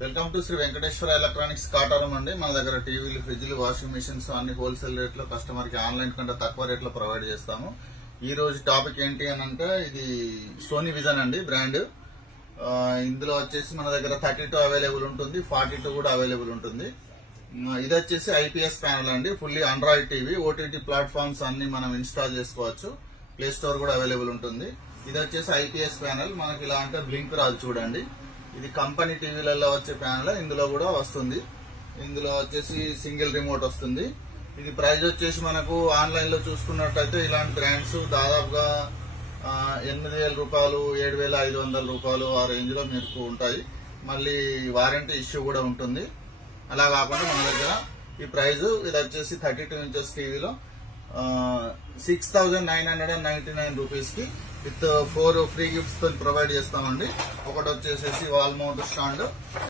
Welcome to Shri Venkateswara electronics Kataram అండి. మన దగ్గర టీవీలు, ఫ్రిడ్జ్లు, వాషింగ్ మిషన్స్ అన్ని హోల్సేల్ రేట్లో కస్టమర్ కి ఆన్లైన్ కంటే తక్కువ రేట్లో ప్రొవైడ్ చేస్తాము. ఈ రోజు టాపిక్ ఏంటి అని అంటే ఇది సోనీ విజన్ అండి బ్రాండ్. ఇందులో వచ్చేసి మన దగ్గర 32 అవైలబుల్ ఉంటుంది, 42 కూడా అవైలబుల్ ఉంటుంది. ఇది వచ్చేసి ఐపీఎస్ ప్యానల్ అండి, fully Android TV. OTT platforms అన్ని మనం ఇన్స్టాల్ చేసుకోవచ్చు, ప్లే స్టోర్ కూడా అవైలబుల్ ఉంటుంది. ఇది వచ్చేసి ఐపీఎస్ ప్యానల్. మనకి ఇలా అంటే బ్లింక్ రాదు చూడండి. ఇది కంపెనీ టీవీలలో వచ్చే ప్యానల్, ఇందులో కూడా వస్తుంది. ఇందులో వచ్చేసి సింగిల్ రిమోట్ వస్తుంది. ఇది ప్రైస్ వచ్చేసి మనకు ఆన్లైన్ లో చూసుకున్నట్టయితే ఇలాంటి బ్రాండ్స్ దాదాపుగా 8,000 రూపాయలు, 7,500 రూపాయలు ఆ రేంజ్ లో మీకు ఉంటాయి. మళ్ళీ వారంటీ ఇష్యూ కూడా ఉంటుంది. అలా కాకుండా మన దగ్గర ఈ ప్రైస్ ఇది వచ్చేసి 32 ఇంచెస్ టీవీలో 6,999 రూపీస్ కి విత్ 4 ఫ్రీ గిఫ్ట్స్ తో ప్రొవైడ్ చేస్తామండి. ఒకటి వచ్చేసి వాల్ మౌంట్ స్టాండ్,